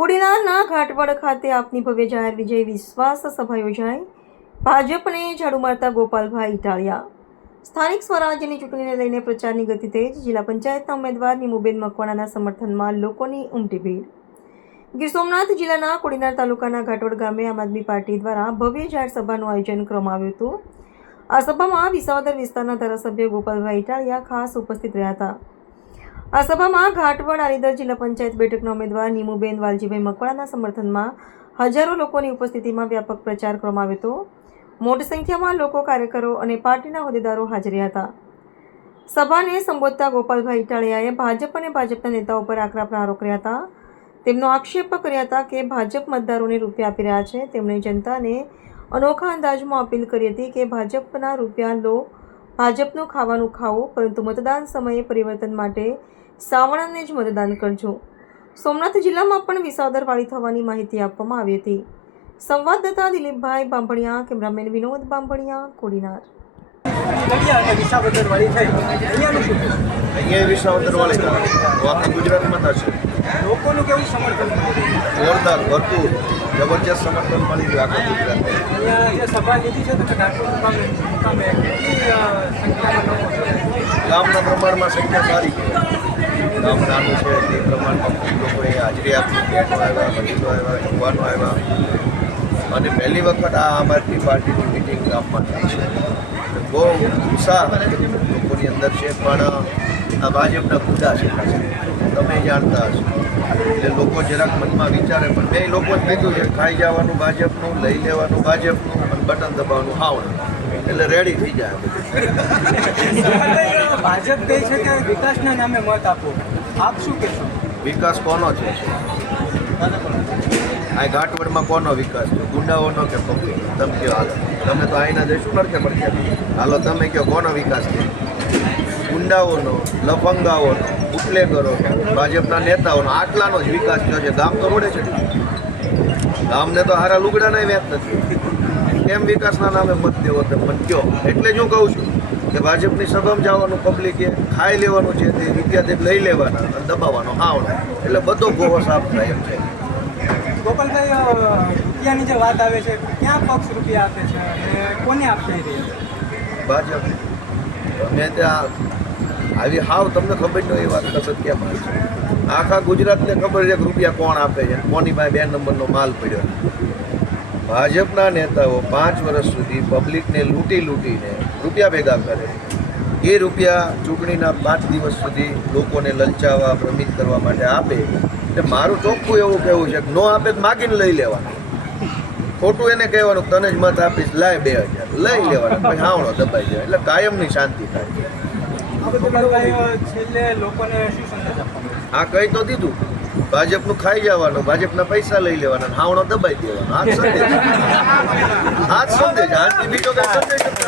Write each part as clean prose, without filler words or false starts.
કોડીનારના ઘાટવડ ખાતે આપની ભવ્ય જાહેર વિજય વિશ્વાસ સભા યોજાઈ. ભાજપને ઝાડુ મારતા ગોપાલભાઈ ઇટાલિયા. સ્થાનિક સ્વરાજ્યની ચૂંટણીને લઈને પ્રચારની ગતિ તેજ. જિલ્લા પંચાયતના ઉમેદવાર નીમુબેન મકવાણાના સમર્થનમાં લોકોની ઉમટી ભીડ. ગીર સોમનાથ જિલ્લાના કોડીનાર તાલુકાના ઘાટવડ ગામે આમ આદમી પાર્ટી દ્વારા ભવ્ય જાહેર સભાનું આયોજન કરવામાં આવ્યું હતું. આ સભામાં વિસાવદર વિસ્તારના ધારાસભ્ય ગોપાલભાઈ ઇટાલિયા ખાસ ઉપસ્થિત રહ્યા હતા. આ સભામાં ઘાટવડ આલીદર જિલ્લા પંચાયત બેઠકના ઉમેદવાર નીમુબેન વાલજીભાઈ મકવાણાના સમર્થનમાં હજારો લોકોની ઉપસ્થિતિમાં વ્યાપક પ્રચાર કરવામાં આવ્યો હતો. મોટી સંખ્યામાં લોકો, કાર્યકરો અને પાર્ટીના હોદ્દેદારો હાજર હતા. સભાને સંબોધતા ગોપાલભાઈ ઇટાલિયાએ ભાજપ અને ભાજપના નેતાઓ પર આકરા પ્રહારો કર્યા હતા. તેમનો આક્ષેપ કર્યા હતા કે ભાજપ મતદારોને રૂપિયા આપી રહ્યા છે. તેમણે જનતાને અનોખા અંદાજમાં અપીલ કરી હતી કે ભાજપના રૂપિયા લો, ભાજપનું ખાવાનું ખાઓ, પરંતુ મતદાન સમયે પરિવર્તન માટે સાવણાને જ મતદાન કરજો. સોમનાથ જિલ્લામાં પણ વિસાવદર વાળી થવાની માહિતી આપવામાં આવી હતી. સંવાદદાતા દિલીપભાઈ બાંભણિયા, કેમેરામેન વિનોદ બાંભણિયા, કોડીનાર. અહીંયા વિસાવદર વાળી આખા ગુજરાતમાં થશે. લોકોનું કેવું સમર્થન? જોરદાર, ભરપૂર, જબરજસ્ત સમર્થન મળી રહ્યું આખા ગુજરાતમાં. અહીંયા જે સભા લીધી છે તો ગામના પ્રમાણમાં સંખ્યા સારી છે. ગામ નાનું છે તે પ્રમાણમાં લોકોએ હાજરી આપી. બેનો આવ્યા, વડીલો આવ્યા, યુવાનો આવ્યા અને પહેલી વખત આ આમ આદમી પાર્ટીની મિટિંગ ગામમાં થઈ છે. બહુ ઉત્સાહ લોકોની અંદર છે, પણ આ ભાજપના મુદ્દા છે, તમે જાણતા હશો. એટલે લોકો જરાક મનમાં વિચારે, પણ બે લોકો જ કીધું છે ખાઈ જવાનું ભાજપનું, લઈ લેવાનું ભાજપનું અને બટન દબાવવાનું હાવણું, એટલે રેડી થઈ જાય. ભાજપ કહે છે કે વિકાસના નામે મત આપો, આપ શું કહેશો? વિકાસ કોનો છે? આ ઘાટવડમાં કોનો વિકાસ છે? ગુંડાઓનો કે પબ્લિક? તમે કહો, હાલો તમે તો અહીંના જઈશું નડકે પડકે. હાલો તમે કહો કોનો વિકાસ છે? ગુંડાઓનો, લફંગાઓનો, બુટલેગરો, ભાજપના નેતાઓનો, આટલાનો જ વિકાસ થયો છે. ગામ તો રોડે છે. ગામને તો હારા લુગડાના વેચ નથી. કેમ વિકાસના નામે મત દેવો તમે મને કહો. એટલે જ હું કહું છું કે ભાજપની સભામાં જવાનું, પબ્લિકે ખાઈ લેવાનું છે, તે રૂપિયા લઈ લેવાના અને દબાવવાનો હાવણો, એટલે બધો ગોવો સાફ થાય એમ છે. ગોપાલભાઈ, રૂપિયાની જે વાત આવે છે, ક્યાં પક્ષ રૂપિયા આપે છે અને કોને આપી રહી છે? ભાજપ. મેં ત્યાં આવી હાવ તમને ખબર ન હોય એ વાત કસત કેમ આવે છે? આખા ગુજરાતને ખબર છે કે રૂપિયા કોણ આપે છે, કોની પાસે 2 નંબરનો માલ પડ્યો. ભાજપના નેતાઓ 5 વર્ષ સુધી પબ્લિકને લૂંટીને રૂપિયા ભેગા કરે. એ રૂપિયા ચૂંટણીના 5 દિવસ સુધી લોકોને લલચાવવા, ભ્રમિત કરવા માટે આપે. એટલે મારું ચોખ્ખું એવું કહેવું છે કે નો આપે તો માગીને લઈ લેવાનું. ખોટું એને કહેવાનું તને જ મત આપીશ, લાય 2000 લઈ લેવાના, પછી હાવણો દબાઈ જાય, એટલે કાયમની શાંતિ થાય. છેલ્લે લોકોને શું સંદેશ આપવાનો? આ કહી તો દીધું, ભાજપનું ખાઈ જવાનું, ભાજપના પૈસા લઈ લેવાના, હાવણો દબાઈ દેવાનો. આ સંદેશ, આ સંદેશ, આથી બીજો કઈ સંદેશ નથી.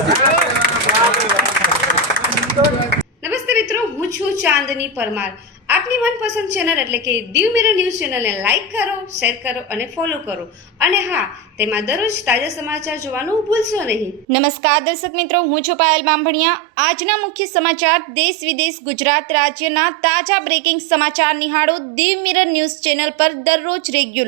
નમસ્તે મિત્રો, હું છું ચાંદની પરમાર. આપની મનપસંદ ચેનલ એટલે કે દીવ મિરર ન્યૂઝ ચેનલને લાઈક કરો, શેર કરો અને ફોલો કરો. અને હા, તેમાં દરરોજ તાજા સમાચાર જોવાનું ભૂલશો નહીં. નમસ્કાર દર્શક મિત્રો, હું છું પાયલ બાંભણિયા. આજના મુખ્ય સમાચાર, દેશ વિદેશ, ગુજરાત રાજ્યના તાજા બ્રેકિંગ સમાચાર નિહાળો દીવ મિરર ન્યૂઝ ચેનલ પર દરરોજ રેગ્યુલર.